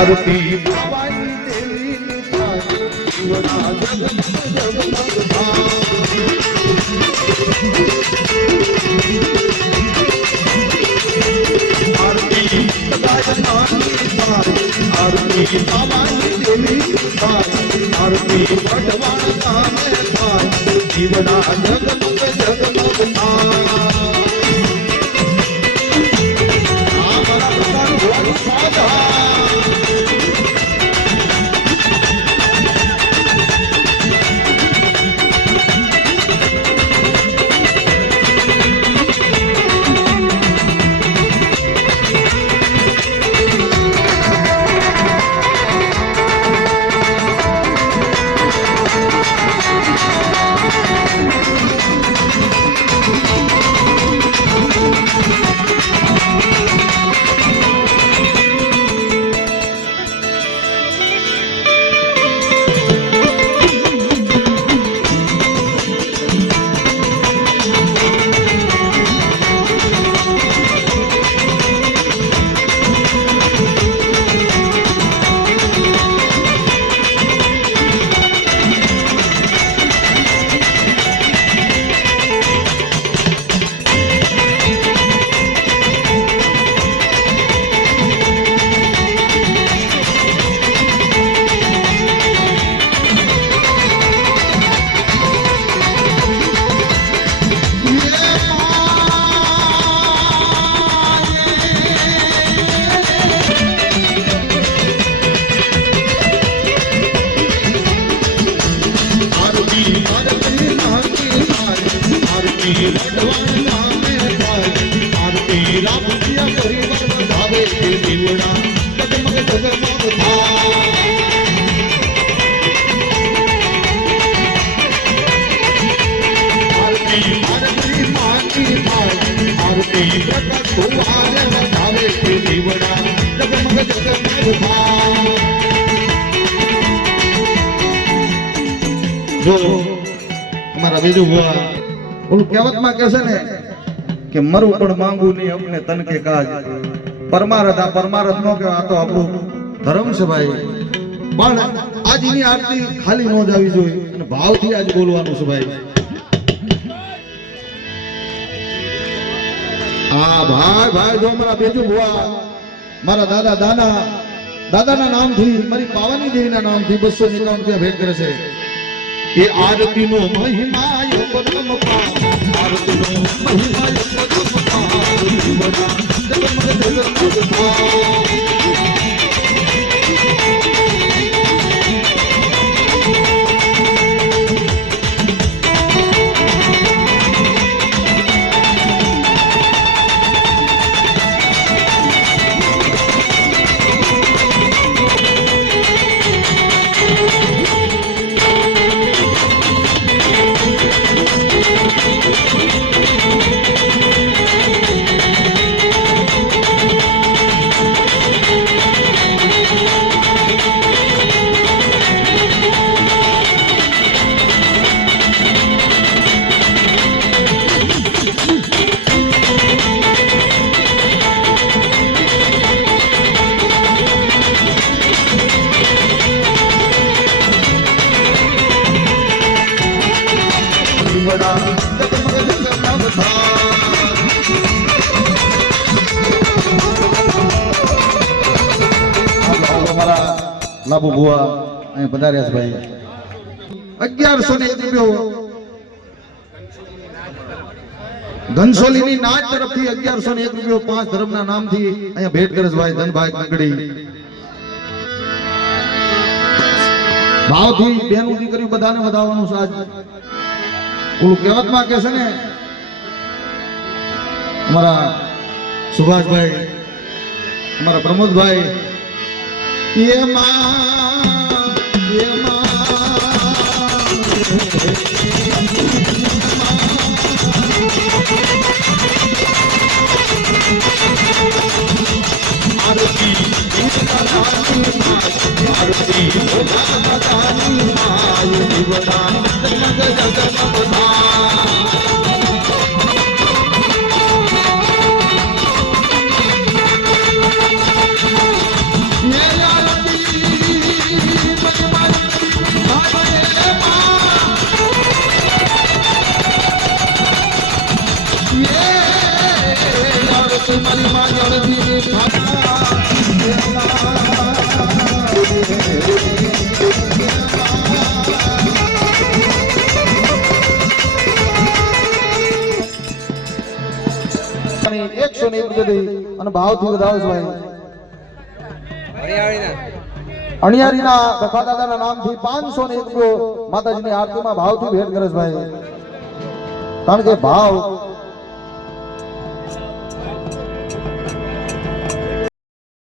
આરતી ભવાની દેવી જીવના આરતી આરતી ભવાની દેવી આરતી વટવાણ સામે થાય જીવના જગમગ જગમગ જો અમારા બીજું ભુવા ઓલું કહેવતમાં કહે છે ને કે મરું પણ માંગુ નહીં અમને તન કે કાજ પરમારથ આ પરમારથ નો કે આ તો આપણું ધર્મ છે ભાઈ પણ આજ એની આરતી ખાલી ન જાવી જોઈએ અને ભાવથી આજ બોલવાનું છે ભાઈ હા ભાઈ ભાઈ જો મારા બીજું ભુવા મારા દાદાના નામથી મારી પાવાની દેવીના નામથી 251 રૂપિયા ભેટ કરે છે એ આરતી નો મહિમા યો પરમ આરતી નો મહિમા યો લાભુ ભુવા અહીં પધાર્યા છે ભાઈ 1101 રૂપિયો ઘનસોલીની નાચ તરફથી 1101 રૂપિયો 5 ધર્મના નામથી અહીંયા ભેટ કરે છે ભાઈ ધનભાઈ કંગડી ભાવથી બેનું દીકરી બધાને વધાવવાનું છે આજ ઓલું કહેવતમાં કહે છે ને અમારા સુભાષભાઈ અમારા પ્રમોદભાઈ તમારી માં જળથી એકસો ને એક રૂપિયા અને ભાવથી વધાવો ભાઈ અણિયારીના દફા દાદાના નામથી 500 ને એક રૂપિયો માતાજીની આરતીમાં ભાવથી ભેટ કરે છે ભાઈ કારણ કે ભાવ